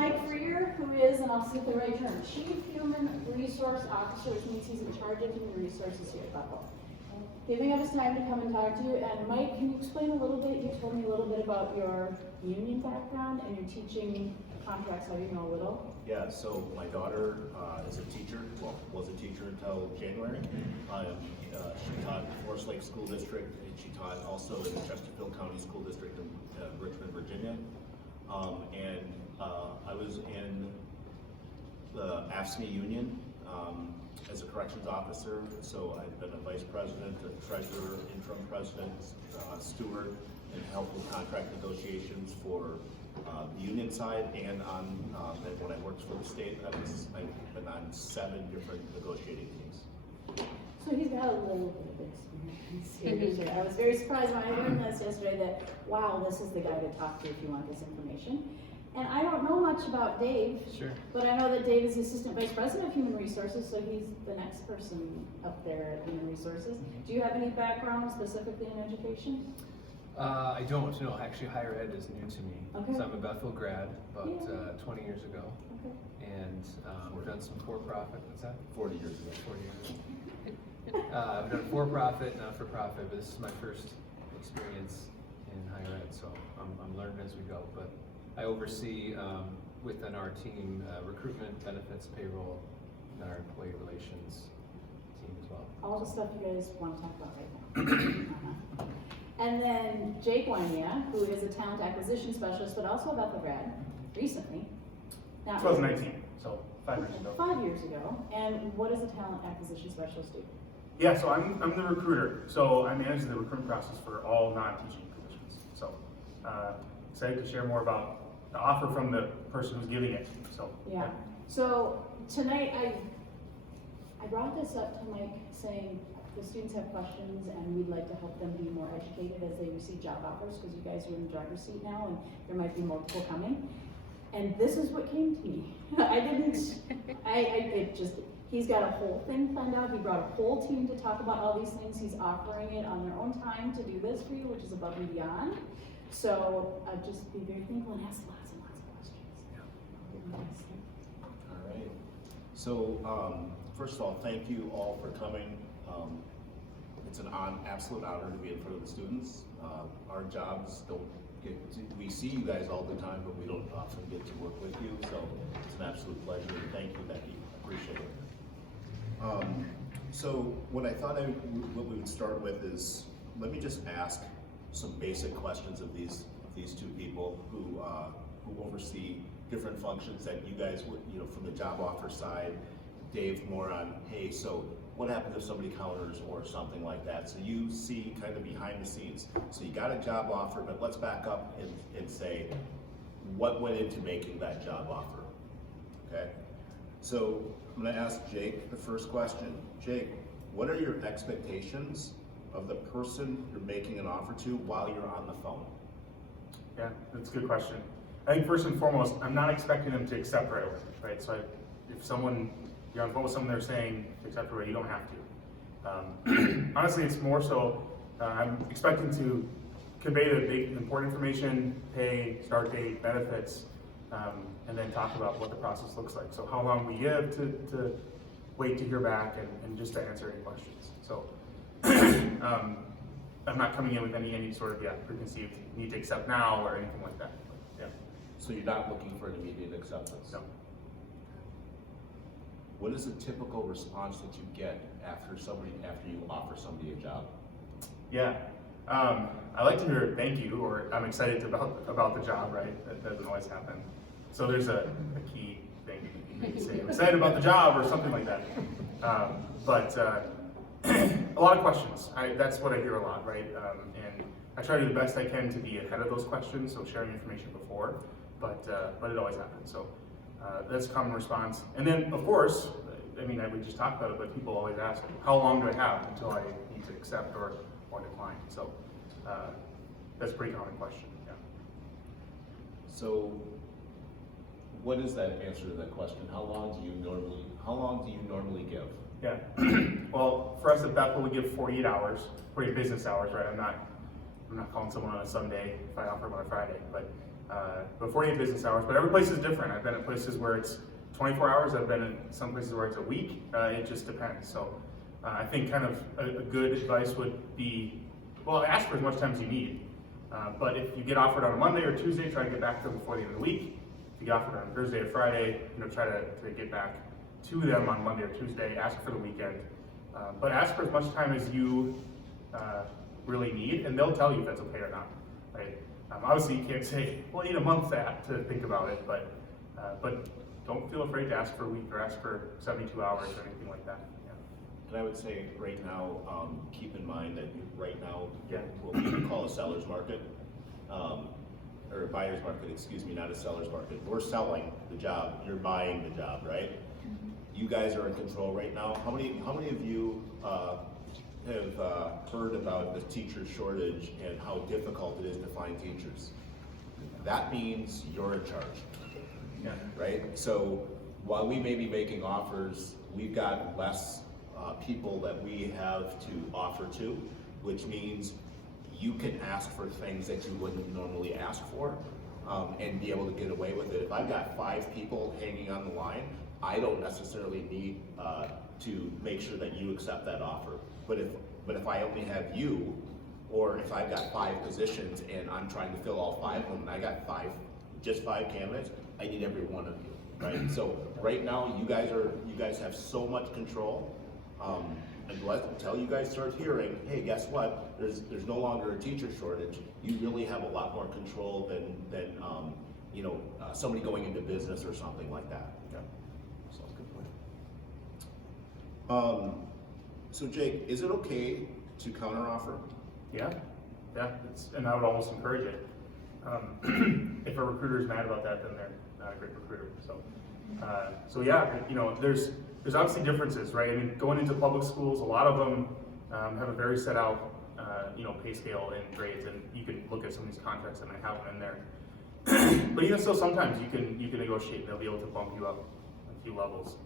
Mike Freer, who is, and I'll see the right term, Chief Human Resource Officer, which means he's in charge of human resources here at Bethel. Giving up his time to come and talk to you. And Mike, can you explain a little bit? You told me a little bit about your union background and your teaching contracts. How do you know a little? Yeah, so my daughter is a teacher, well, was a teacher until January. She taught Forest Lake School District, and she taught also in the Chesterfield County School District in Richmond, Virginia. I was in the AFSCME union as a corrections officer, so I've been a vice president, a treasurer, interim president, steward, and helped with contract negotiations for the union side, and when I worked for the state, I've been on 7 different negotiating teams. So he's got a little bit of experience. I was very surprised when I learned this yesterday that, wow, this is the guy to talk to if you want this information. And I don't know much about Dave, Sure. But I know that Dave is the Assistant Vice President of Human Resources, so he's the next person up there at Human Resources. Do you have any background specifically in education? I don't. No, actually, higher ed is new to me. Okay. So I'm a Bethel grad about 20 years ago, Okay. and we've done some for-profit. What's that? 40 years ago. 40 years. I've done for-profit, not-for-profit, but this is my first experience in higher ed, so I'm learning as we go. But I oversee within our team recruitment, benefits, payroll, and our employee relations team as well. All the stuff you guys want to talk about right now. And then Jake Wynia, who is a talent acquisition specialist, but also a Bethel grad, recently. Now, 2019, so 5 years ago. 5 years ago. And what does a talent acquisition specialist do? Yeah, so I'm the recruiter. So I manage the recruitment process for all non-teaching positions. So excited to share more about the offer from the person who's giving it. So Yeah. So tonight I brought this up to Mike saying the students have questions and we'd like to help them be more educated as they receive job offers, because you guys are in the driver's seat now and there might be multiple coming. And this is what came to me. He's got a whole thing planned out. He brought a whole team to talk about all these things. He's offering it on their own time to do this for you, which is above and beyond. So just be very thankful and ask lots and lots of questions. All right. So first of all, thank you all for coming. It's an absolute honor to be in front of the students. Our jobs don't get we see you guys all the time, but we don't often get to work with you. So it's an absolute pleasure. And thank you, Becky. Appreciate it. So what I thought what we would start with is, let me just ask some basic questions of these 2 people who oversee different functions that you guys would, from the job offer side. Dave more on, hey, so what happens if somebody counters or something like that? So you see kind of behind the scenes. So you got a job offer, but let's back up and say, what went into making that job offer? Okay. So I'm gonna ask Jake the first question. Jake, what are your expectations of the person you're making an offer to while you're on the phone? yeah, that's a good question. I think first and foremost, I'm not expecting them to accept right away, right? So if you're on the phone with someone, they're saying accept right away, you don't have to. Honestly, it's more so I'm expecting to convey the big important information, pay, start date, benefits, and then talk about what the process looks like. So how long we give to wait to hear back and just to answer any questions. So I'm not coming in with any sort of preconceived need to accept now or anything like that. But, yeah. So you're not looking for an immediate acceptance? No. What is the typical response that you get after you offer somebody a job? Yeah, I like to hear thank you, or I'm excited about the job, right? That doesn't always happen. So there's a key thing you can say, I'm excited about the job or something like that. But a lot of questions, that's what I hear a lot, right? And I try to do the best I can to be ahead of those questions, so sharing information before, but it always happens. So that's a common response. And then, of course, we just talked about it, but people always ask, how long do I have until I need to accept or decline? So that's a pretty common question, yeah. So what is that answer to that question? How long do you normally give? Yeah, well, for us at Bethel, we give 48 hours, 48 business hours, right? I'm not calling someone on a Sunday if I offer them on a Friday, but before you have business hours, but every place is different. I've been at places where it's 24 hours. I've been in some places where it's a week. It just depends. So I think kind of a good advice would be, well, ask for as much time as you need. But if you get offered on a Monday or Tuesday, try to get back to them before the end of the week. If you get offered on Thursday or Friday, try to get back to them on Monday or Tuesday. Ask for the weekend. But ask for as much time as you really need, and they'll tell you if that's okay or not, right? Obviously, you can't say, well, I need a month to think about it, but don't feel afraid to ask for a week or ask for 72 hours or anything like that. Yeah. And I would say right now, keep in mind that right now, Yeah. what we would call a seller's market, or a buyer's market, excuse me, not a seller's market. We're selling the job, you're buying the job, right? You guys are in control right now. How many of you have heard about the teacher shortage and how difficult it is to find teachers? That means you're in charge, Yeah. right? So while we may be making offers, we've got less people that we have to offer to, which means you can ask for things that you wouldn't normally ask for, and be able to get away with it. If I've got 5 people hanging on the line, I don't necessarily need to make sure that you accept that offer. But if I only have you, or if I've got 5 positions and I'm trying to fill all 5 of them, and I got just 5 candidates, I need every one of you, right? So right now, you guys have so much control. Until you guys start hearing, hey, guess what? There's no longer a teacher shortage. You really have a lot more control than somebody going into business or something like that. Yeah. So good point. So Jake, is it okay to counteroffer? Yeah, and I would almost encourage it. If a recruiter is mad about that, then they're not a great recruiter. So yeah, there's obviously differences, right? I mean, going into public schools, a lot of them have a very set out, pay scale and grades, and you can look at some of these contracts and they have them in there. But even still, sometimes you can negotiate. They'll be able to bump you up a few levels.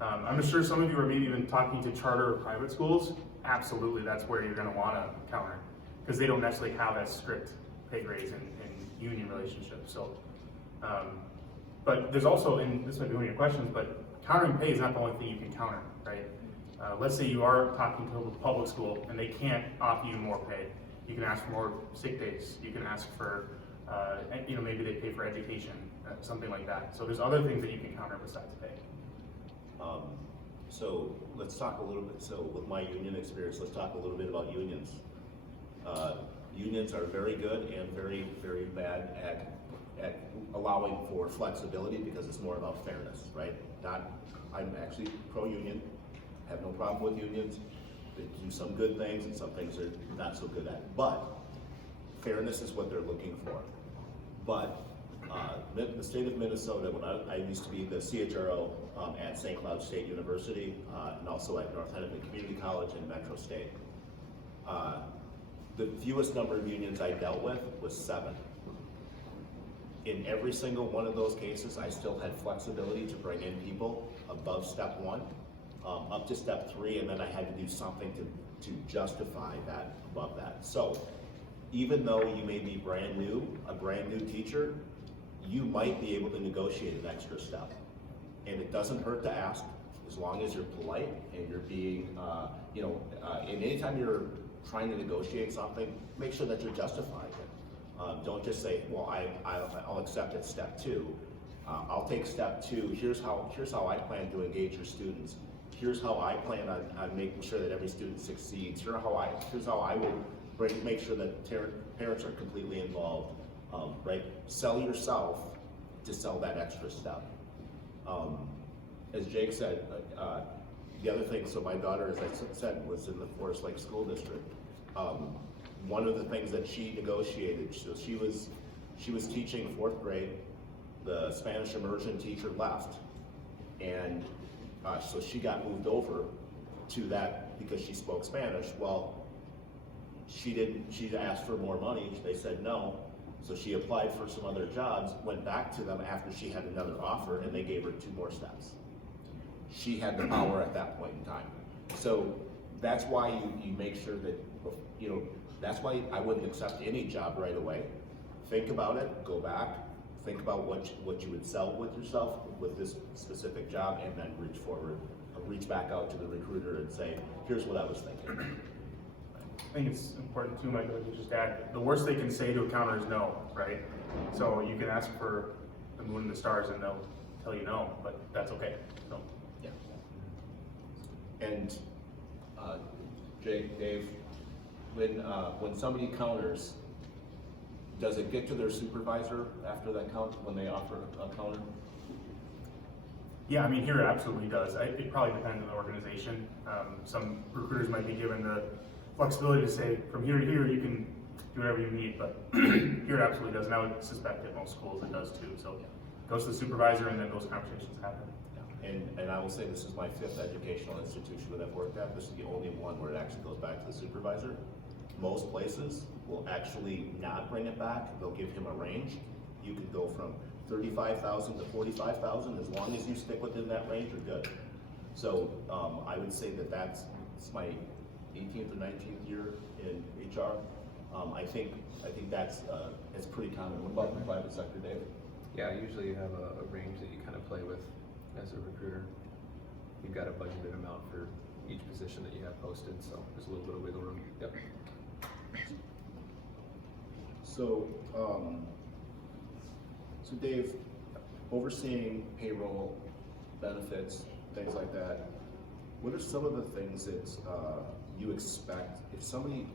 I'm sure some of you are maybe even talking to charter or private schools. Absolutely, that's where you're going to want to counter, because they don't necessarily have as strict pay grades and union relationships. So, but there's also, and this might be one of your questions, but countering pay is not the only thing you can counter, right? Let's say you are talking to a public school and they can't offer you more pay. You can ask for more sick days. You can ask for, maybe they pay for education, something like that. So there's other things that you can counter besides pay. So let's talk a little bit, so with my union experience, let's talk a little bit about unions. Unions are very good and very, very bad at allowing for flexibility, because it's more about fairness, right? I'm actually pro-union, have no problem with unions. They do some good things and some things they're not so good at, but fairness is what they're looking for. But the state of Minnesota, when I used to be the CHRO at St. Cloud State University, and also at North Hennepin Community College and Metro State. The fewest number of unions I dealt with was 7. In every single one of those cases, I still had flexibility to bring in people above step 1, up to step 3, and then I had to do something to justify that above that. So even though you may be a brand new teacher, you might be able to negotiate an extra step. And it doesn't hurt to ask, as long as you're polite and you're being, and anytime you're trying to negotiate something, make sure that you're justifying it. Don't just say, well, I'll accept it step 2. I'll take step 2. Here's how I plan to engage your students. Here's how I plan on making sure that every student succeeds. Here's how I will make sure that parents are completely involved. Right? Sell yourself to sell that extra step. As Jake said, the other thing, so my daughter, as I said, was in the Forest Lake School District. One of the things that she negotiated, so she was teaching 4th grade, the Spanish immersion teacher left, and so she got moved over to that because she spoke Spanish. Well, she asked for more money, they said no, so she applied for some other jobs, went back to them after she had another offer, and they gave her 2 more steps. She had the power at that point in time. So that's why you make sure that, that's why I wouldn't accept any job right away. Think about it, go back, think about what you would sell with yourself with this specific job, and then reach forward, reach back out to the recruiter and say, here's what I was thinking. I think it's important too, Michael, to just add, the worst they can say to a counter is no, right? So you can ask for the moon and the stars and they'll tell you no, but that's okay, so. Yeah. And Jake, Dave, when somebody counters, does it get to their supervisor after that count, when they offer a counter? Yeah, I mean, here it absolutely does. It probably depends on the organization. Some recruiters might be given the flexibility to say, from here to here, you can do whatever you need, but here it absolutely does. And I would suspect at most schools it does too. So it goes to the supervisor and then those conversations happen. And I will say this is my 5th educational institution that I've worked at. This is the only one where it actually goes back to the supervisor. Most places will actually not bring it back. They'll give him a range. You could go from 35,000 to 45,000. As long as you stick within that range, you're good. So I would say that's my 18th or 19th year in HR. I think that's it's pretty common. What about the private sector, Dave? Yeah, usually you have a range that you kind of play with as a recruiter. You've got a budgeted amount for each position that you have posted, so there's a little bit of wiggle room. Yep. So, so Dave, overseeing payroll, benefits, things like that, what are some of the things that you expect if somebody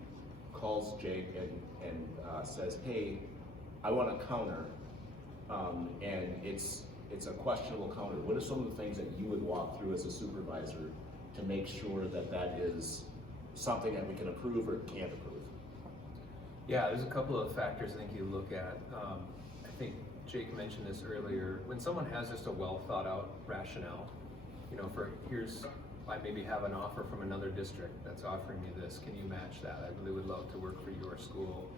calls Jake and says, hey, I want a counter, and it's a questionable counter? What are some of the things that you would walk through as a supervisor to make sure that that is something that we can approve or can't approve? Yeah, there's a couple of factors I think you look at. I think Jake mentioned this earlier. When someone has just a well thought out rationale, you know, I maybe have an offer from another district that's offering me this. Can you match that? I really would love to work for your school.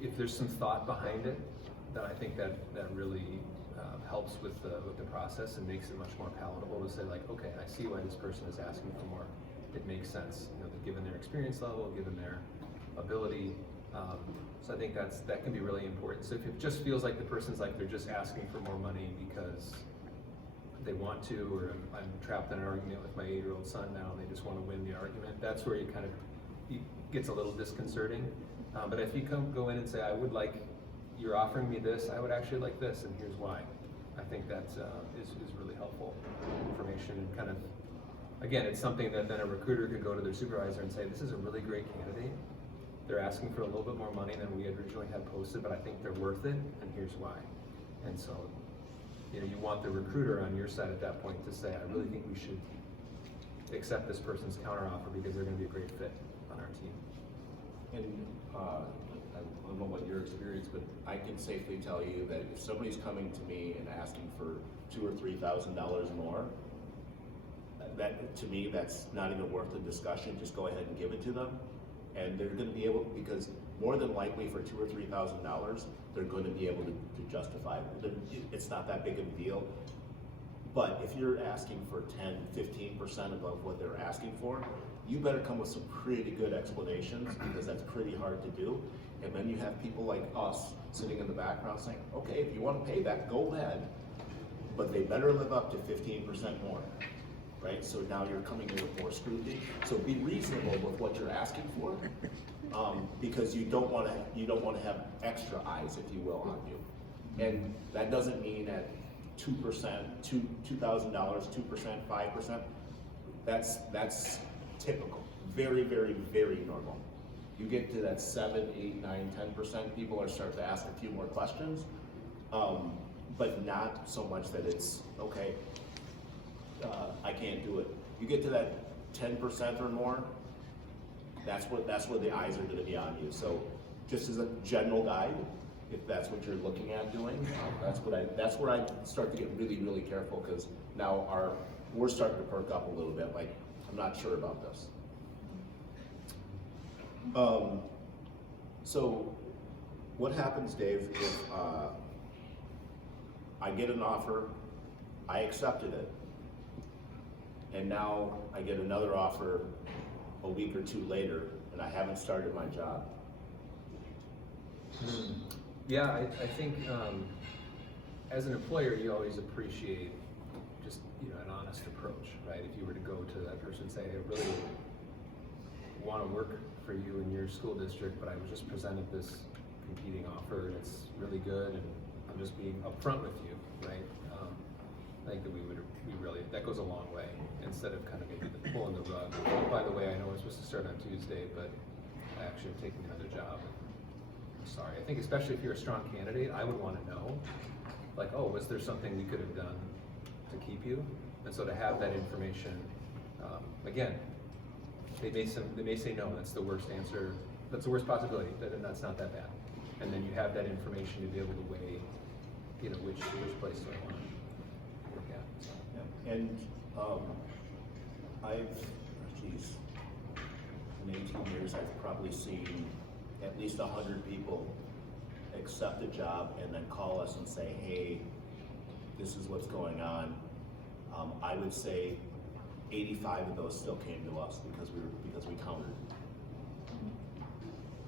If there's some thought behind it, then I think that really helps with the process and makes it much more palatable to say, like, okay, I see why this person is asking for more. It makes sense, you know, given their experience level, given their ability. So I think that can be really important. So if it just feels like the person's like they're just asking for more money because they want to, or I'm trapped in an argument with my 8-year-old son now and they just want to win the argument, that's where it gets a little disconcerting. But if you go in and say, you're offering me this, I would actually like this, and here's why. I think that is really helpful information, and kind of, again, it's something that then a recruiter could go to their supervisor and say, this is a really great candidate. They're asking for a little bit more money than we originally had posted, but I think they're worth it, and here's why. And so, you know, you want the recruiter on your side at that point to say, I really think we should accept this person's counteroffer because they're going to be a great fit on our team. And I don't know what your experience, but I can safely tell you that if somebody's coming to me and asking for $2,000 or $3,000 more, that to me, that's not even worth the discussion. Just go ahead and give it to them, and they're going to be able, because more than likely for $2,000 or $3,000, they're going to be able to justify it. It's not that big of a deal. But if you're asking for 10, 15% above what they're asking for, you better come with some pretty good explanations, because that's pretty hard to do. And then you have people like us sitting in the background saying, okay, if you want to pay that, go ahead. But they better live up to 15% more, right? So now you're coming in with more scrutiny. So be reasonable with what you're asking for, because you don't want to have extra eyes, if you will, on you. And that doesn't mean at 2%, $2,000, 2%, 5%. That's typical. Very, very, very normal. You get to that 7, 8, 9, 10%, people are starting to ask a few more questions, but not so much that it's, okay, I can't do it. You get to that 10% or more, that's where the eyes are going to be on you. So just as a general guide, if that's what you're looking at doing, that's where I start to get really, really careful, because now we're starting to perk up a little bit, like, I'm not sure about this. So what happens, Dave, if I get an offer, I accepted it, and now I get another offer a week or two later, and I haven't started my job? Yeah, I think as an employer, you always appreciate just, you know, an honest approach, right? If you were to go to that person and say, I really want to work for you in your school district, but I was just presented this competing offer and it's really good and I'm just being upfront with you, right? I think that that goes a long way, instead of kind of maybe pulling the rug. Oh, by the way, I know we're supposed to start on Tuesday, but I actually am taking another job. I'm sorry. I think especially if you're a strong candidate, I would want to know, like, oh, was there something we could have done to keep you? And so to have that information, again, they may say no, that's the worst answer, that's the worst possibility, that's not that bad. And then you have that information to be able to weigh, you know, which place do I want to work at. So. Yeah. And in 18 years, I've probably seen at least 100 people accept a job and then call us and say, hey, this is what's going on. I would say 85 of those still came to us because we countered.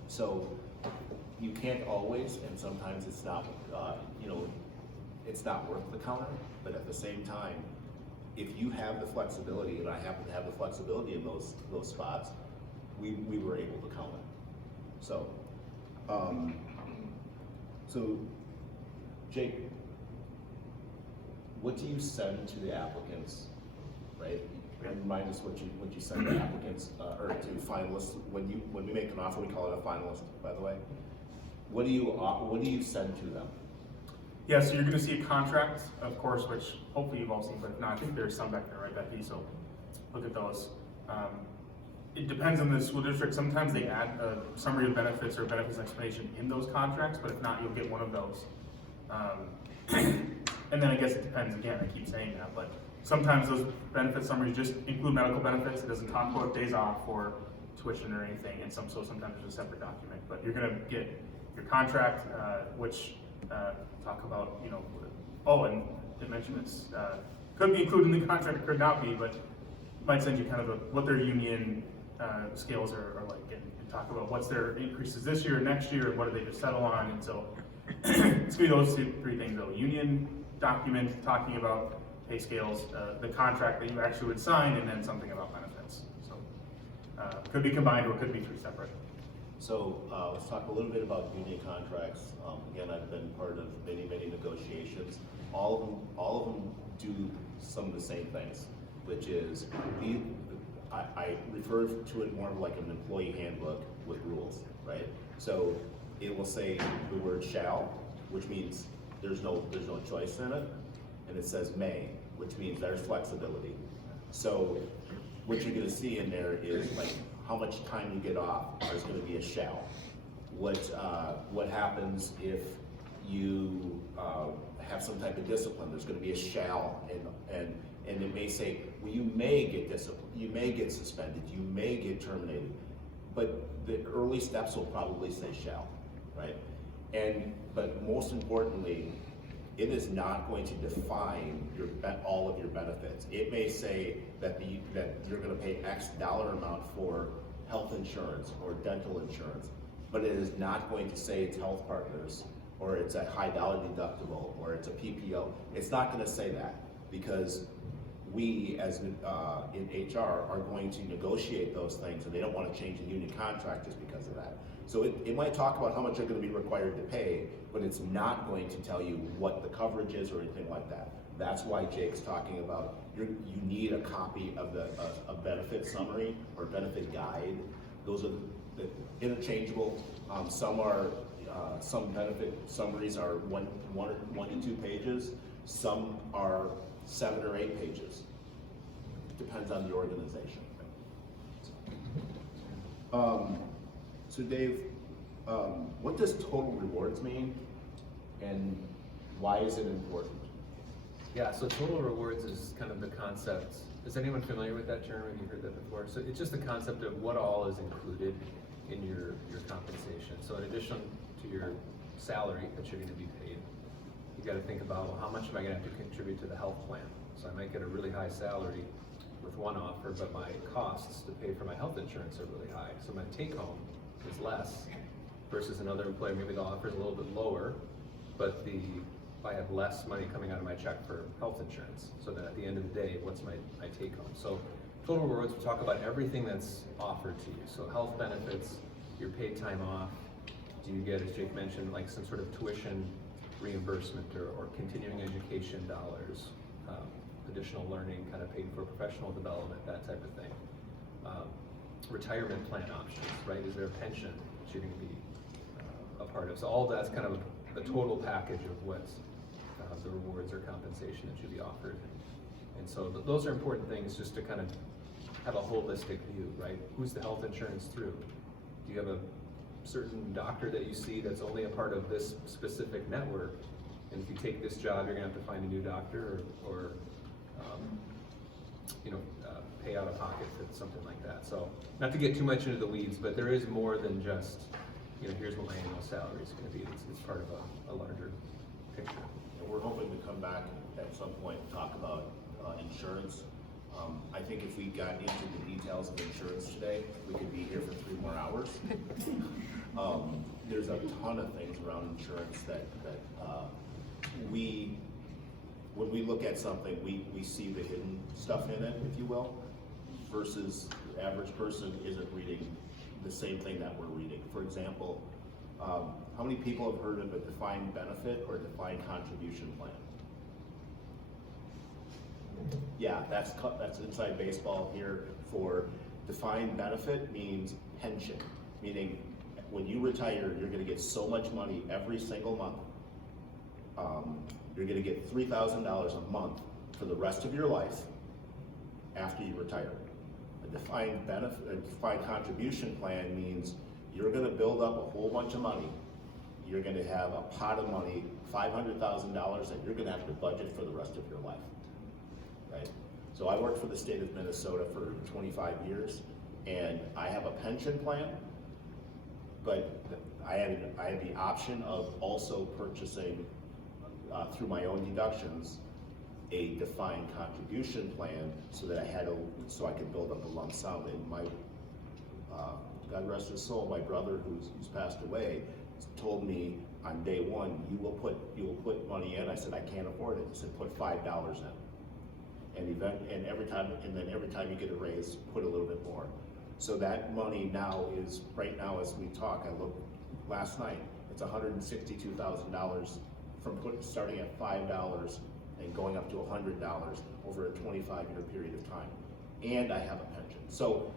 So you can't always, and sometimes it's not, it's not worth the counter, but at the same time, if you have the flexibility, and I happen to have the flexibility in those spots, we were able to counter. So, Jake, what do you send to the applicants, right? And remind us what you send to applicants or to finalists. When we make an offer, we call it a finalist, by the way. What do you send to them? Yeah, so you're going to see a contract, of course, which hopefully you've all seen, but if not, I think there's some back there, right, Becky? So look at those. It depends on the school district. Sometimes they add a summary of benefits or benefits explanation in those contracts, but if not, you'll get one of those. And then I guess it depends, again, I keep saying that, but sometimes those benefit summaries just include medical benefits. It doesn't talk about days off or tuition or anything, and so sometimes there's a separate document. But you're gonna get your contract, which talk about, you know, oh, and they mentioned this, could be included in the contract, it could not be, but might send you kind of what their union scales are like, and talk about what's their increases this year, next year, and what do they just settle on. And so it's gonna be those three things though: union document talking about pay scales, the contract that you actually would sign, and then something about benefits. So could be combined or could be three separate. So let's talk a little bit about union contracts. Again, I've been part of many negotiations. All of them do some of the same things, which is I refer to it more like an employee handbook with rules, right? So it will say the word shall, which means there's no choice in it, and it says may, which means there's flexibility. So what you're going to see in there is like how much time you get off. There's going to be a shall. What happens if you have some type of discipline? There's going to be a shall, and it may say, well, you may get disciplined, you may get suspended, you may get terminated, but the early steps will probably say shall, right? But most importantly, it is not going to define all of your benefits. It may say that you're going to pay X dollar amount for health insurance or dental insurance, but it is not going to say it's health partners or it's a high dollar deductible or it's a PPO. It's not going to say that, because we as in HR are going to negotiate those things, and they don't want to change the union contract just because of that. So it might talk about how much they're going to be required to pay, but it's not going to tell you what the coverage is or anything like that. That's why Jake's talking about you need a copy of a benefit summary or benefit guide. Those are the interchangeable. Some benefit summaries are one to 2 pages. Some are 7 or 8 pages. Depends on the organization. So Dave, what does total rewards mean, and why is it important? Yeah, so total rewards is kind of the concept. Is anyone familiar with that term? Have you heard that before? So it's just the concept of what all is included in your compensation. So in addition to your salary that you're going to be paid, you got to think about, well, how much am I going to have to contribute to the health plan? So I might get a really high salary with one offer, but my costs to pay for my health insurance are really high. So my take home is less, versus another employer, maybe they'll offer it a little bit lower, but I have less money coming out of my check for health insurance, so that at the end of the day, what's my take home? So total rewards, we talk about everything that's offered to you. So health benefits, your paid time off, do you get, as Jake mentioned, like some sort of tuition reimbursement or continuing education dollars, additional learning kind of paid for professional development, that type of thing. Retirement plan options, right? Is there a pension that you're going to be a part of? So all that's kind of the total package of what's the rewards or compensation that you'll be offered. And so those are important things just to kind of have a holistic view, right? Who's the health insurance through? Do you have a certain doctor that you see that's only a part of this specific network? And if you take this job, you're gonna have to find a new doctor or pay out of pocket for something like that. So not to get too much into the weeds, but there is more than just, here's what my annual salary is gonna be. It's part of a larger picture. And we're hoping to come back at some point and talk about insurance. I think if we got into the details of insurance today, we could be here for 3 more hours. There's a ton of things around insurance that when we look at something, we see the hidden stuff in it, if you will, versus the average person isn't reading the same thing that we're reading. For example, how many people have heard of a defined benefit or defined contribution plan? Yeah, that's inside baseball here. For defined benefit means pension, meaning when you retire, you're going to get so much money every single month. You're going to get $3,000 a month for the rest of your life after you retire. A defined benefit, a defined contribution plan means you're going to build up a whole bunch of money. You're going to have a pot of money, $500,000 that you're going to have to budget for the rest of your life. Right? So I worked for the state of Minnesota for 25 years, and I have a pension plan, but I had the option of also purchasing through my own deductions a defined contribution plan, so that I could build up a lump sum. And my God rest his soul, my brother who's passed away told me on day one, you will put money in. I said, I can't afford it. He said, put $5 in. And every time you get a raise, put a little bit more. So that money now is, right now as we talk, I looked last night, it's $162,000 from starting at $5 and going up to $100 over a 25-year period of time. And I have a pension. So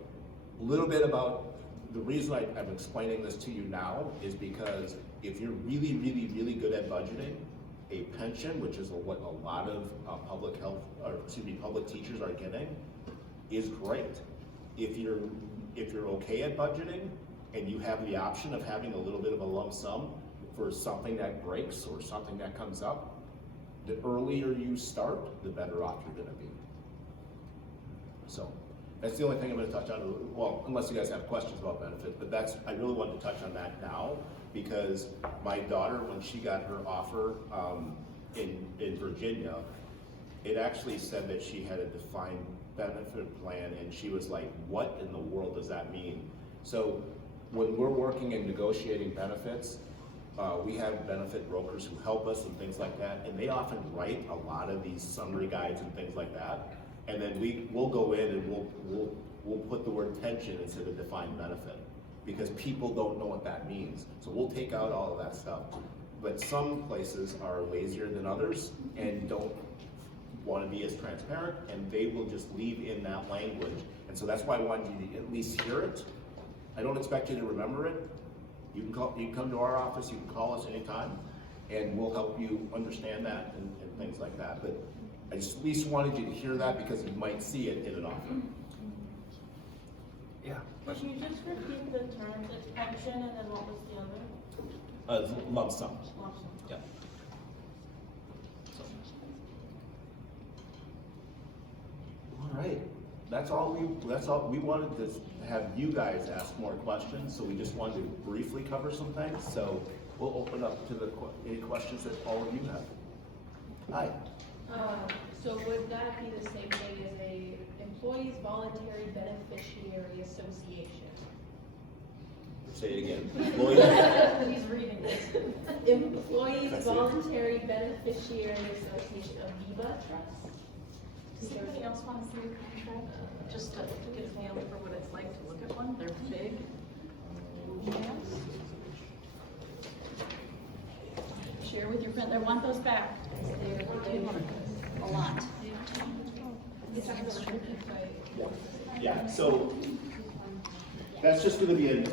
a little bit about the reason I'm explaining this to you now is because if you're really, really, really good at budgeting, a pension, which is what a lot of public teachers are getting, is great. If you're okay at budgeting and you have the option of having a little bit of a lump sum for something that breaks or something that comes up, the earlier you start, the better off you're gonna be. So that's the only thing I'm gonna touch on. Well, unless you guys have questions about benefits, but I really wanted to touch on that now, because my daughter, when she got her offer in Virginia, it actually said that she had a defined benefit plan, and she was like, what in the world does that mean? So when we're working and negotiating benefits, we have benefit brokers who help us and things like that, and they often write a lot of these summary guides and things like that, and then we'll go in and we'll put the word pension instead of defined benefit, because people don't know what that means. So we'll take out all of that stuff. But some places are lazier than others and don't want to be as transparent, and they will just leave in that language. And so that's why I wanted you to at least hear it. I don't expect you to remember it. You can come to our office, you can call us anytime, and we'll help you understand that and things like that. But I just at least wanted you to hear that, because you might see it in an offer. Yeah. Could you just repeat the terms, it's pension, and then what was the other? Lump sum. Lump sum. Yeah. So. All right. That's all we wanted to have you guys ask more questions, so we just wanted to briefly cover some things. So we'll open up to any questions that all of you have. Hi. So would that be the same thing as a employees voluntary beneficiary association? Say it again. Employees, He's reading this. Employees That's it. Voluntary Beneficiary Association, Aviva Trust. Does anybody else want to see a contract? Just to get a feel for what it's like to look at one, they're big. Share with your friends, I want those back. They're a lot. yeah, so that's just gonna be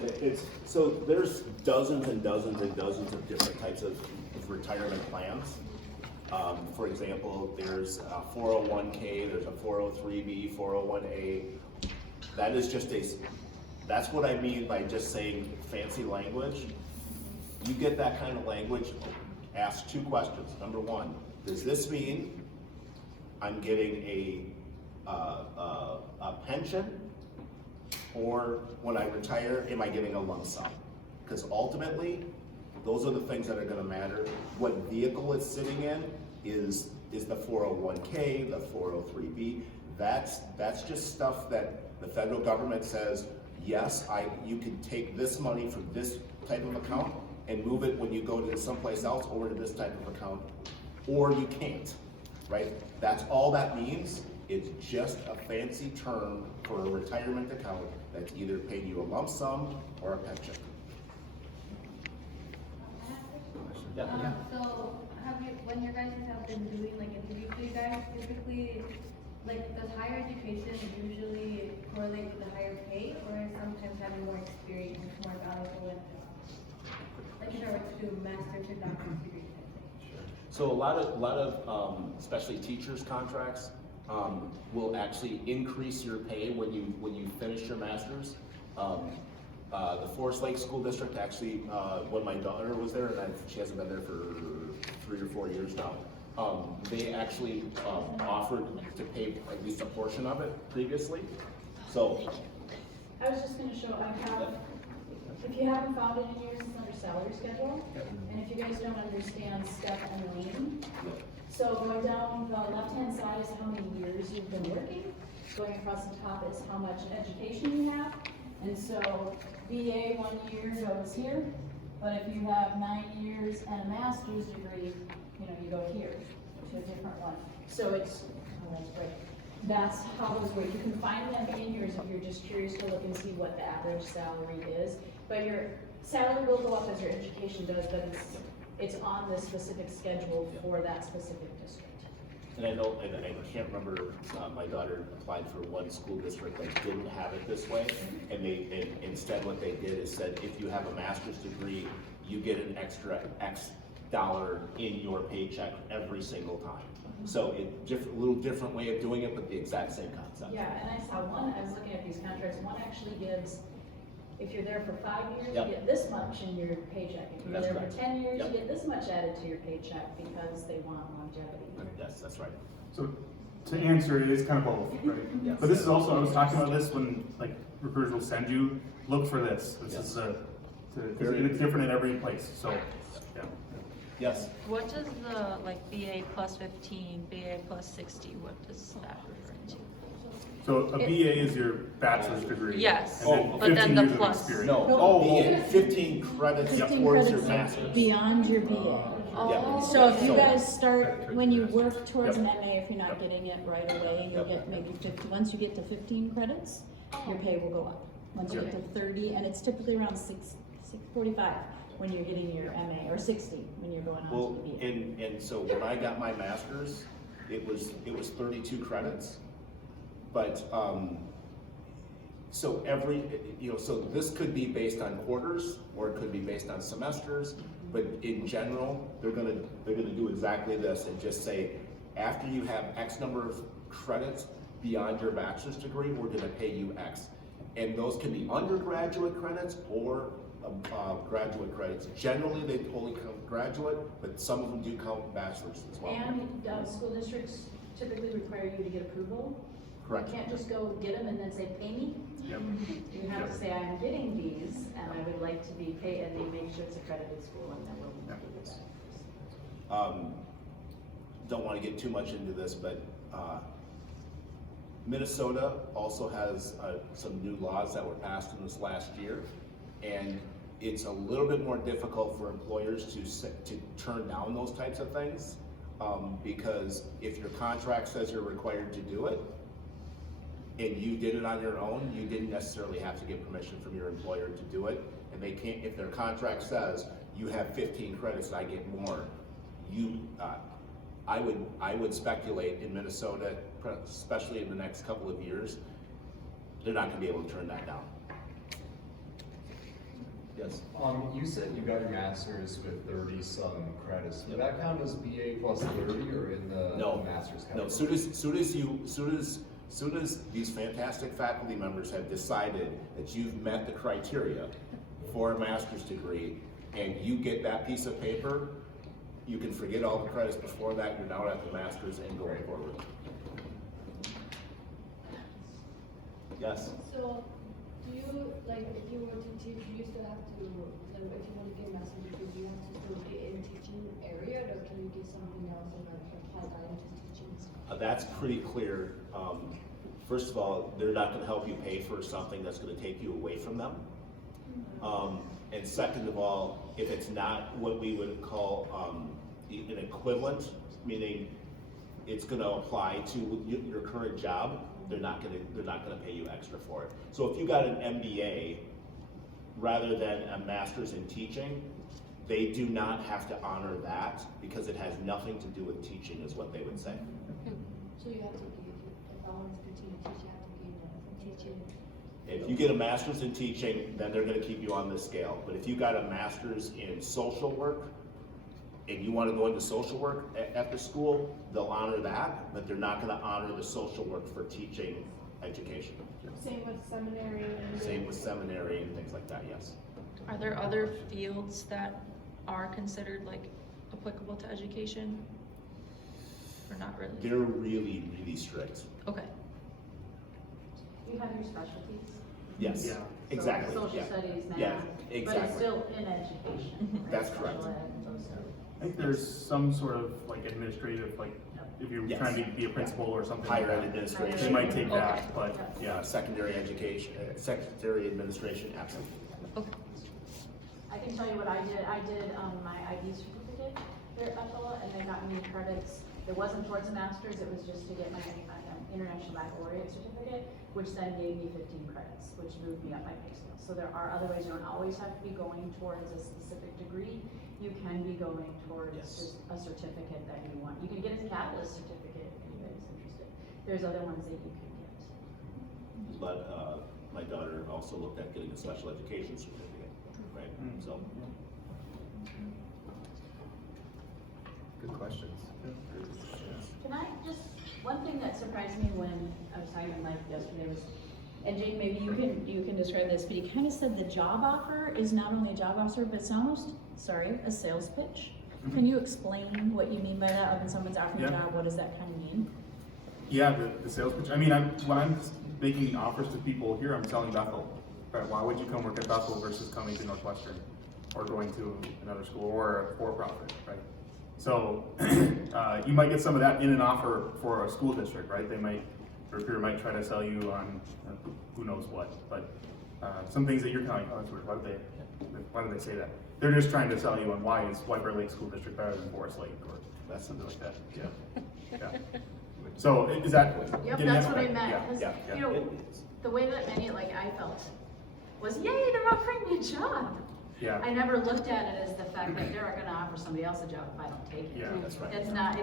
so there's dozens and dozens and dozens of different types of retirement plans. For example, there's a 401k, there's a 403b, 401a. That is just that's what I mean by just saying fancy language. You get that kind of language, ask two questions. Number one, does this mean I'm getting a pension, or when I retire, am I getting a lump sum? Because ultimately, those are the things that are gonna matter. What vehicle it's sitting in is the 401k, the 403b. That's just stuff that the federal government says, yes, you can take this money from this type of account and move it when you go to someplace else over to this type of account, or you can't, right? That's all that means. It's just a fancy term for a retirement account that's either paying you a lump sum or a pension. Yeah. So when your guys have been doing like interviews for you guys, typically, like, does higher education usually correlate with the higher pay, or is sometimes having more experience more valuable in like in order to do a master's or doctorate degree type thing? So a lot of especially teachers' contracts will actually increase your pay when you finish your master's. The Forest Lake School District actually, when my daughter was there, and she hasn't been there for 3 or 4 years now, they actually offered to pay at least a portion of it previously. So I was just gonna show, I have, if you haven't found it in yours, it's under salary schedule. And if you guys don't understand step and lean, so going down the left-hand side is how many years you've been working. Going across the top is how much education you have. And so BA 1 year goes here, but if you have 9 years and a master's degree, you go here to a different one. So it's, oh, that's great. That's how those work. You can find them in yours if you're just curious to look and see what the average salary is. But your salary will go up as your education does, but it's on the specific schedule for that specific district. And I know, and I can't remember, my daughter applied for one school district that didn't have it this way, and instead what they did is said, if you have a master's degree, you get an extra X dollar in your paycheck every single time. So little different way of doing it, but the exact same concept. Yeah, and I saw one, I was looking at these contracts, one actually gives, if you're there for 5 years, Yep. you get this much in your paycheck. If you're That's there correct. for 10 years, Yep. you get this much added to your paycheck because they want longevity. Yes, that's right. So to answer, it is kind of both, right? Yes. But this is also, I was talking about this when, like, recruiters will send you, look for this. This Yes. is it's different in every place, so, yeah. Yes. What does the, like, BA plus 15, BA plus 60, what does that refer to? So a BA is your bachelor's degree. Yes, And but then 15 the years of plus. experience. No, Oh, BA, 15 credits 15 towards your credits master's. beyond your BA. Yeah. So if you So- guys start, when you work towards Yep. an MA, if you're not getting it right away, you'll Yep. get maybe 50, once you get to 15 credits, your pay will go up. Once you get to 30, and it's typically around 645 when you're getting your MA, or 60 when you're going on Well, to the BA. and so when I got my master's, it was 32 credits. But, so so this could be based on quarters, or it could be based on semesters, but in general, they're gonna do exactly this and just say, after you have X number of credits beyond your bachelor's degree, we're gonna pay you X. And those can be undergraduate credits or graduate credits. Generally, they only count graduate, but some of them do count bachelor's as well. And school districts typically require you to get approval. Correct. You can't just go get them and then say, pay me. Yep. You have to say, I'm getting these, and I would like to be paid, and they make sure it's accredited school, and then we'll Yep. do that. Don't want to get too much into this, but Minnesota also has some new laws that were passed in this last year. And it's a little bit more difficult for employers to turn down those types of things, because if your contract says you're required to do it, and you did it on your own, you didn't necessarily have to get permission from your employer to do it. And they can't, if their contract says you have 15 credits and I get more, I would speculate in Minnesota, especially in the next couple of years, they're not gonna be able to turn that down. Yes? You said you got your master's with 30-some credits. Would that count as BA plus 30 or in the master's category? No, soon as these fantastic faculty members have decided that you've met the criteria for a master's degree and you get that piece of paper, you can forget all the credits before that, you're now at the master's and going forward. Yes? So, do you, like, if you were to teach, you still have to, like, if you want to get a master's degree, do you have to still be in teaching area, or can you get something else and like apply that into teaching? That's pretty clear. First of all, they're not gonna help you pay for something that's gonna take you away from them. And second of all, if it's not what we would call an equivalent, meaning it's gonna apply to your current job, they're not gonna pay you extra for it. So if you got an MBA rather than a master's in teaching, they do not have to honor that because it has nothing to do with teaching, is what they would say. So you have to be, if I want to continue to teach, you have to be in teaching. If you get a master's in teaching, then they're gonna keep you on this scale. But if you got a master's in social work, and you wanna go into social work at the school, they'll honor that, but they're not gonna honor the social work for teaching education. Same with seminary and. Same with seminary and things like that, yes. Are there other fields that are considered like applicable to education? Or not really? They're really, really strict. Okay. You have your specialties. Yes, Yeah. exactly, So social yeah. studies, math. Yeah, But exactly. it's still in education. right? That's correct. Special ed, those things. I think there's some sort of like administrative, like if you're Yes. trying to be a principal or something Higher like ed that. administration. They might take Okay. that, but Yeah, secondary education, secondary administration, absolutely. Okay. I can tell you what I did. I did my IB certificate here at Bethel, and they got me credits. It wasn't towards a master's, it was just to get my International Baccalaureate certificate, which then gave me 15 credits, which moved me up my pay scale. So there are other ways. You don't always have to be going towards a specific degree. You can be going towards Yes. just a certificate that you want. You can get a catalyst certificate if anybody's interested. There's other ones that you can get. But my daughter also looked at getting a special education certificate, right? So, Good questions. Can I just, one thing that surprised me when I was talking to Mike yesterday was, and Jake, maybe you can describe this, but he kind of said the job offer is not only a job offer, but it's almost, a sales pitch. Can you explain what you mean by that? When someone's offering a Yeah. job, what does that kind of mean? yeah, the sales pitch. I mean, when I'm making offers to people here, I'm selling Bethel. Right? Why would you come work at Bethel versus coming to Northwestern or going to another school or a for-profit, right? So you might get some of that in an offer for a school district, right? They might, or recruiter might try to sell you on who knows what, but some things that you're kind of like, oh, that's weird. Why do they say that? They're just trying to sell you on why is White Bear Lake School District better than Forest Lake or that's something like that. Yeah. Yeah. So is that? Yep, getting that's at- what I meant. Yeah, 'Cause, yeah, yeah. You know, the way that many, like I felt, was yay, they're offering me a job. Yeah. I never looked at it as the fact that they're gonna offer somebody else a job if I don't take it. Yeah, that's right. It's not,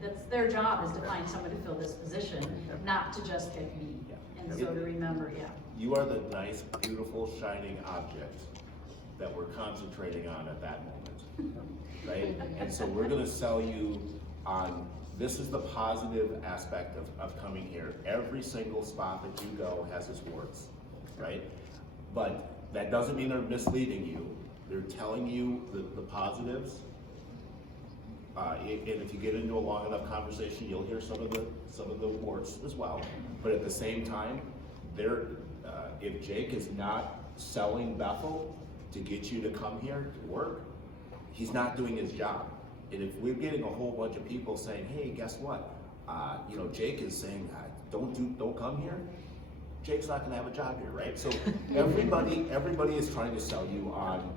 that's their job is to find someone to fill this position, not to just pick me. And so to remember, you are the nice, beautiful, shining object that we're concentrating on at that moment, right? And so we're gonna sell you on, this is the positive aspect of coming here. Every single spot that you go has its warts, right? But that doesn't mean they're misleading you. They're telling you the positives. And if you get into a long enough conversation, you'll hear some of the warts as well. But at the same time, if Jake is not selling Bethel to get you to come here to work, he's not doing his job. And if we're getting a whole bunch of people saying, hey, guess what? Jake is saying, don't come here. Jake's not gonna have a job here, right? So everybody is trying to sell you on,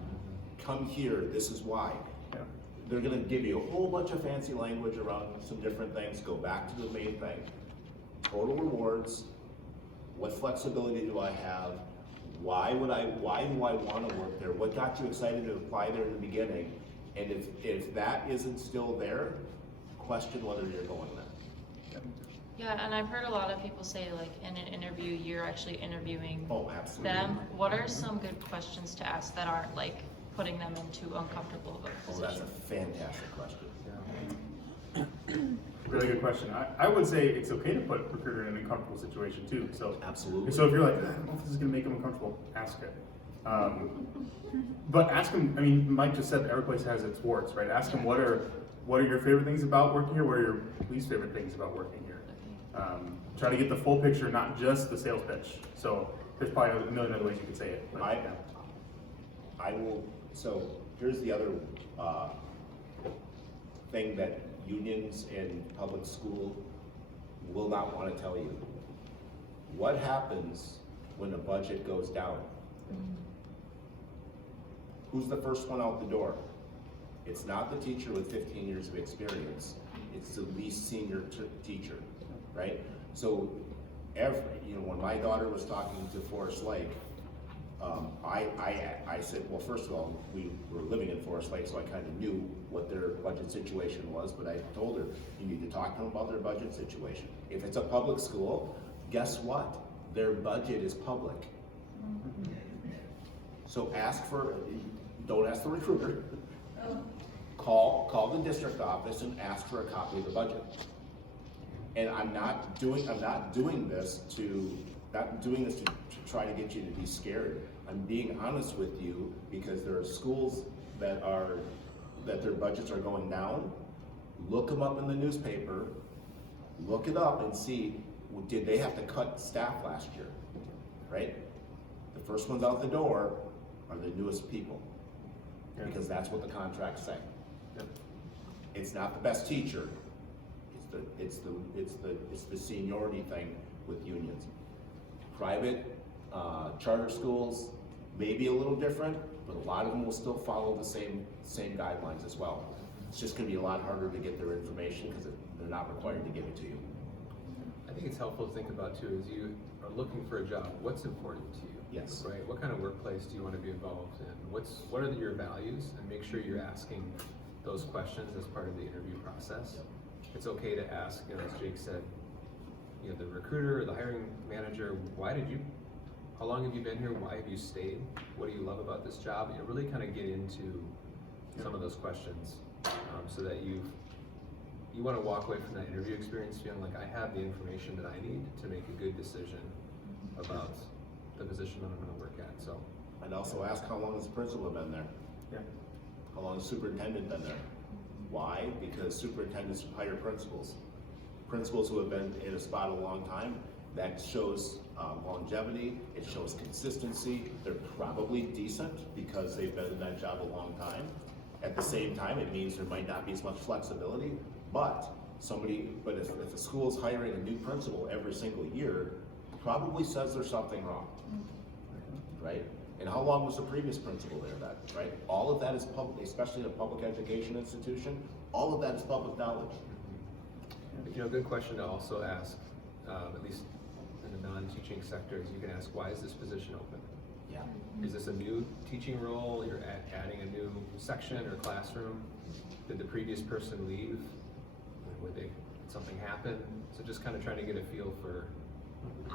come here, this is why. Yeah. They're gonna give you a whole bunch of fancy language around some different things, go back to the main thing. Total rewards, what flexibility do I have? Why do I wanna work there? What got you excited to apply there in the beginning? And if that isn't still there, question whether you're going there. Yeah, and I've heard a lot of people say, like, in an interview, you're actually interviewing Oh, absolutely. them. What are some good questions to ask that aren't, like, putting them into uncomfortable of a Oh, that's a position? fantastic question. Really good question. I would say it's okay to put a recruiter in an uncomfortable situation too, so. Absolutely. So if you're like, I don't know if this is gonna make them uncomfortable, ask it. But ask them, I mean, Mike just said every place has its warts, right? Ask them what are your favorite things about working here? What are your least favorite things about working here? Try to get the full picture, not just the sales pitch. So there's probably a million other ways you could say it. But, yeah. I will, so here's the other thing that unions in public school will not want to tell you. What happens when the budget goes down? Who's the first one out the door? It's not the teacher with 15 years of experience. It's the least senior teacher, right? So when my daughter was talking to Forest Lake, I said, well, first of all, we were living in Forest Lake, so I kind of knew what their budget situation was, but I told her, you need to talk to them about their budget situation. If it's a public school, guess what? Their budget is public. So don't ask the recruiter. Call the district office and ask for a copy of the budget. And I'm not doing this to try to get you to be scared. I'm being honest with you because there are schools that their budgets are going down. Look them up in the newspaper, look it up and see, did they have to cut staff last year, right? The first ones out the door are the newest people, because that's what the contracts say. It's not the best teacher, it's the seniority thing with unions. Private charter schools may be a little different, but a lot of them will still follow the same guidelines as well. It's just gonna be a lot harder to get their information because they're not required to give it to you. I think it's helpful to think about too, as you are looking for a job, what's important to you? Yes. Right? What kind of workplace do you want to be involved in? What are your values? And make sure you're asking those questions as part of the interview process. It's okay to ask, as Jake said, the recruiter or the hiring manager, how long have you been here? Why have you stayed? What do you love about this job? Really kind of get into some of those questions so that you want to walk away from that interview experience feeling like I have the information that I need to make a good decision about the position that I'm going to work at. So, I'd also ask how long has the principal been there? Yeah. How long has the superintendent been there? Why? Because superintendents hire principals. Principals who have been in a spot a long time, that shows longevity, it shows consistency. They're probably decent because they've been in that job a long time. At the same time, it means there might not be as much flexibility, but if a school's hiring a new principal every single year, probably says there's something wrong, right? And how long was the previous principal there then, right? All of that is public, especially in a public education institution, all of that is public knowledge. Good question to also ask, at least in the non-teaching sectors, you can ask, why is this position open? Yeah. Is this a new teaching role? You're adding a new section or classroom? Did the previous person leave? Did something happen? So just kind of trying to get a feel for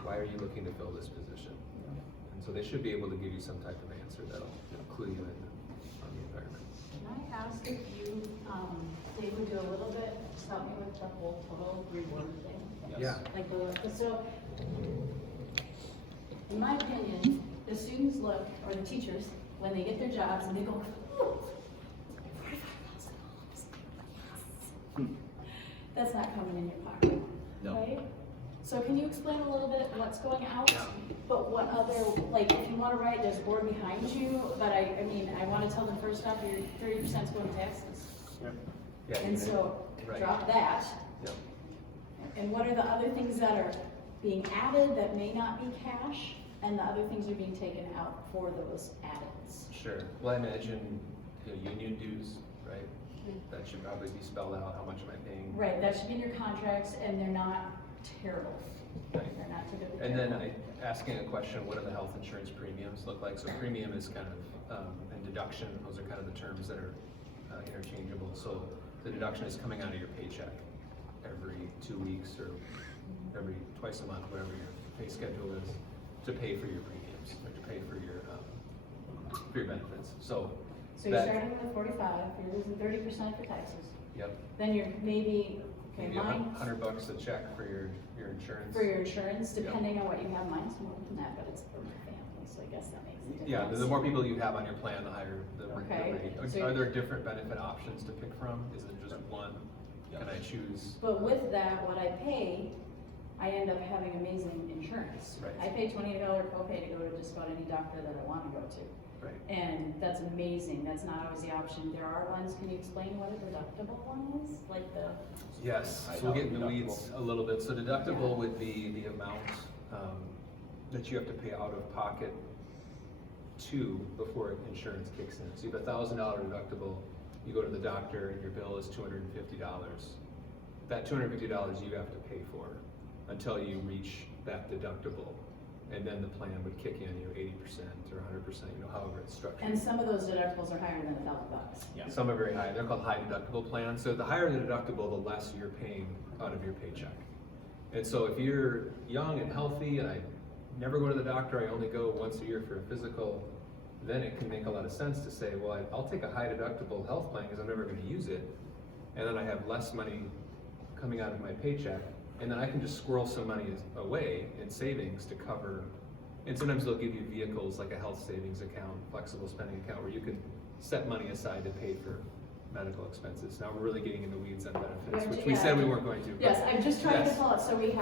why are you looking to fill this position? And so they should be able to give you some type of answer that'll clue you in on the environment. Can I ask if you, they would do a little bit, just help me with the whole total reward thing? Yeah. Like so, in my opinion, the students look, or the teachers, when they get their jobs and they go, "Ooh, that's not coming in your pocket, No. right? So can you explain a little bit what's going out? Yeah. But what other, like, if you wanna write, there's board behind you, but I wanna tell them first off, your 30% is going to taxes. Yeah, And so, right. drop that. Yeah. And what are the other things that are being added that may not be cash, and the other things are being taken out for those add-ins. Sure. Well, I imagine, union dues, right? That should probably be spelled out, how much am I paying? Right, that should be in your contracts, and they're not terrible. Right. They're not typically And then terrible. asking a question, what do the health insurance premiums look like? So premium is kind of, and deduction, those are kind of the terms that are interchangeable. So the deduction is coming out of your paycheck every 2 weeks or every twice a month, whatever your pay schedule is, to pay for your premiums, or to pay for your benefits. So So you're starting with 45, you're losing 30% for taxes. Yep. Then you're maybe, okay, Maybe mine, $100 a check for your insurance. for your insurance, Yep. depending on what you have, mine's more than that, but it's for my family, so I guess that makes a difference. Yeah, the more people you have on your plan, the higher the Okay, rate. so Are there different benefit options to pick from? Is it just one? Can I choose? But with that, what I pay, I end up having amazing insurance. Right. I pay $28 copay to go to just about any doctor that I wanna go to. Right. And that's amazing, that's not always the option. There are ones, can you explain what a deductible one is? Like the, Yes, I so we'll know get in the deductible. weeds a little bit. So deductible would be the amount that you have to pay out of pocket before insurance kicks in. So you have a $1,000 deductible, you go to the doctor and your bill is $250. That $250 you have to pay for until you reach that deductible. And then the plan would kick in, 80% or 100%, however it's structured. and some of those deductibles are higher than $1,000. Yeah. Some are very high. They're called high deductible plans. So the higher the deductible, the less you're paying out of your paycheck. And so if you're young and healthy and I never go to the doctor, I only go once a year for a physical, then it can make a lot of sense to say, well, I'll take a high deductible health plan because I'm never going to use it. And then I have less money coming out of my paycheck. And then I can just squirrel some money away in savings to cover. And sometimes they'll give you vehicles like a health savings account, flexible spending account, where you can set money aside to pay for medical expenses. Now we're really getting in the weeds on benefits, which we said we weren't going to. but- Yes, I'm just trying to Yes. pull it, so you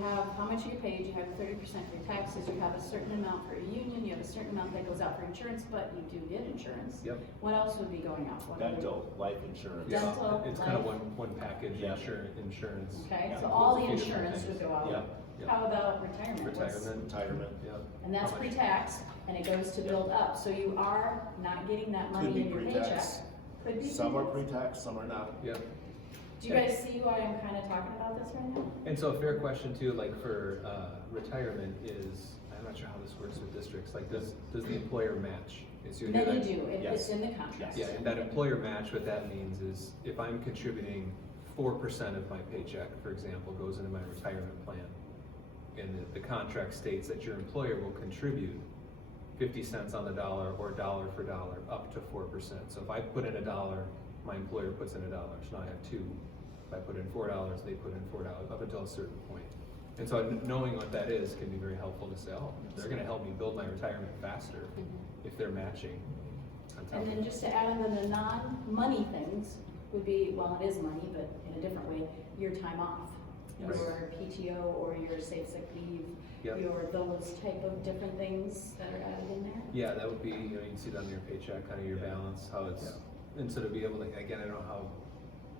have how much you paid, you have 30% for your taxes, you have a certain amount for a union, you have a certain amount that goes out for insurance, but you do get insurance. Yep. What else would be going out? What other- Dental, life insurance. Yeah, Dental, it's kind of life. one package, Yeah. insurance. Okay, Yeah, so all the includes a few different insurance would things. go out. Yeah, yeah. How about retirement? What's- Retirement, Retirement. yeah. And that's How much? pre-tax, and it goes to build up, so you are not getting that money Could be in your paycheck. pre-tax. Could be Some are pre-tax. pre-tax, some are not. Yeah. Do you guys see why I'm kind of talking about this right now? And so a fair question too, like for retirement is, I'm not sure how this works with districts, like does the employer match? Is your- Then you do, it's Yes. in the contract. Yeah, and that employer match, what that means is if I'm contributing 4% of my paycheck, for example, goes into my retirement plan, and the contract states that your employer will contribute 50 cents on the dollar or dollar for dollar up to 4%. So if I put in $1, my employer puts in $1. So now I have 2. If I put in $4, they put in $4 up until a certain point. And so knowing what that is can be very helpful to say, oh, they're gonna help me build my retirement faster if they're matching on top And of then it. just to add on the non-money things would be, well, it is money, but in a different way, your time off. Yes. Your PTO or your safe sick leave, Yep. your those type of different things that are added in there. Yeah, that would be, you can see that on your paycheck, kind of your Yeah. balance, how it's, and so to be able to, again, I don't know how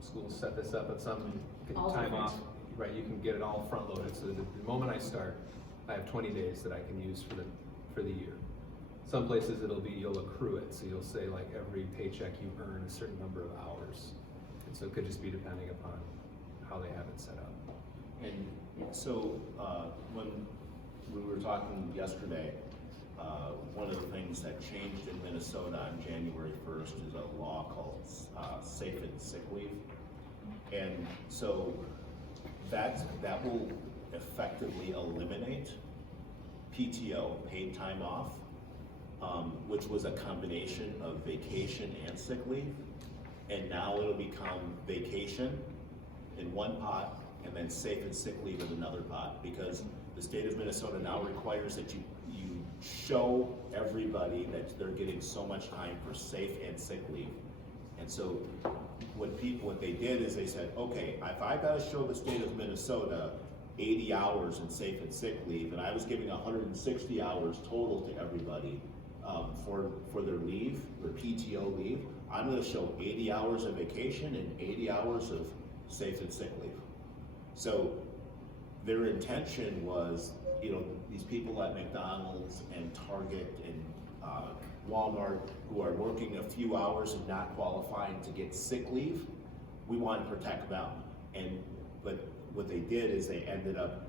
schools set this up, but some All time different. off, right, you can get it all front loaded, so the moment I start, I have 20 days that I can use for the year. Some places it'll be, you'll accrue it, so you'll say like every paycheck you earn a certain number of hours. And so it could just be depending upon how they have it set up. And so, when we were talking yesterday, one of the things that changed in Minnesota on January 1st is a law called safe and sick leave. And so that will effectively eliminate PTO, paid time off, which was a combination of vacation and sick leave. And now it'll become vacation in one pot and then safe and sick leave in another pot, because the state of Minnesota now requires that you show everybody that they're getting so much time for safe and sick leave. And so what they did is they said, okay, if I gotta show the state of Minnesota 80 hours in safe and sick leave, and I was giving 160 hours total to everybody for their leave, their PTO leave, I'm gonna show 80 hours of vacation and 80 hours of safe and sick leave. So their intention was, you know, these people at McDonald's and Target and Walmart who are working a few hours and not qualifying to get sick leave, we want to protect them. But what they did is they ended up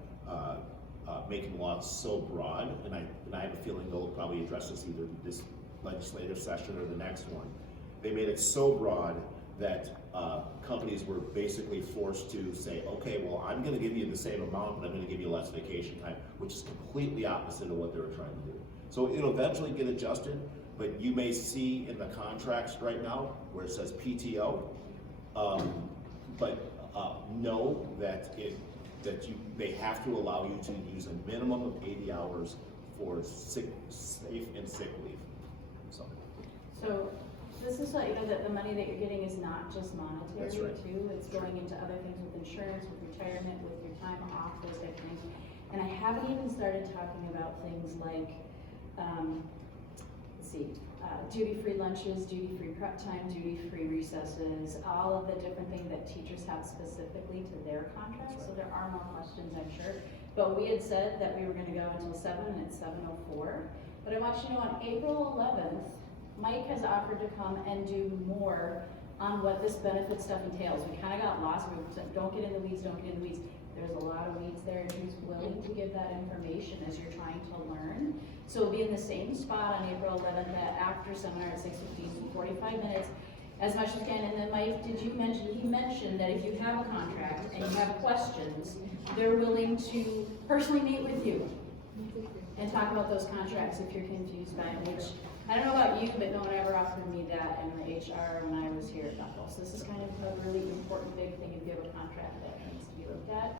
making the law so broad, and I have a feeling they'll probably address this either this legislative session or the next one. They made it so broad that companies were basically forced to say, okay, well, I'm going to give you the same amount, but I'm going to give you less vacation time, which is completely opposite of what they were trying to do. So it'll eventually get adjusted, but you may see in the contracts right now where it says PTO, but know that they have to allow you to use a minimum of 80 hours for safe and sick leave. So this is what, you know, that the money that you're getting is not just monetary That's right. too, it's going into other things with insurance, with retirement, with your time off, those type of things. And I haven't even started talking about things like, duty-free lunches, duty-free prep time, duty-free recesses, all of the different things that teachers have specifically to their contracts. So there are more questions, I'm sure. But we had said that we were gonna go until 7 and it's 7:04. But I want you to know on April 11th, Mike has offered to come and do more on what this benefit stuff entails. We kind of got lost. We said, don't get in the weeds, don't get in the weeds. There's a lot of weeds there, and he's willing to give that information as you're trying to learn. So we'll be in the same spot on April 11th after seminar at 6:15, 45 minutes, as much as can. And then Mike, did you mention, he mentioned that if you have a contract and you have questions, they're willing to personally meet with you and talk about those contracts if you're confused by it, which I don't know about you, but no one ever offered me that in the HR when I was here at Bethel. So this is kind of a really important big thing if you have a contract that needs to be looked at.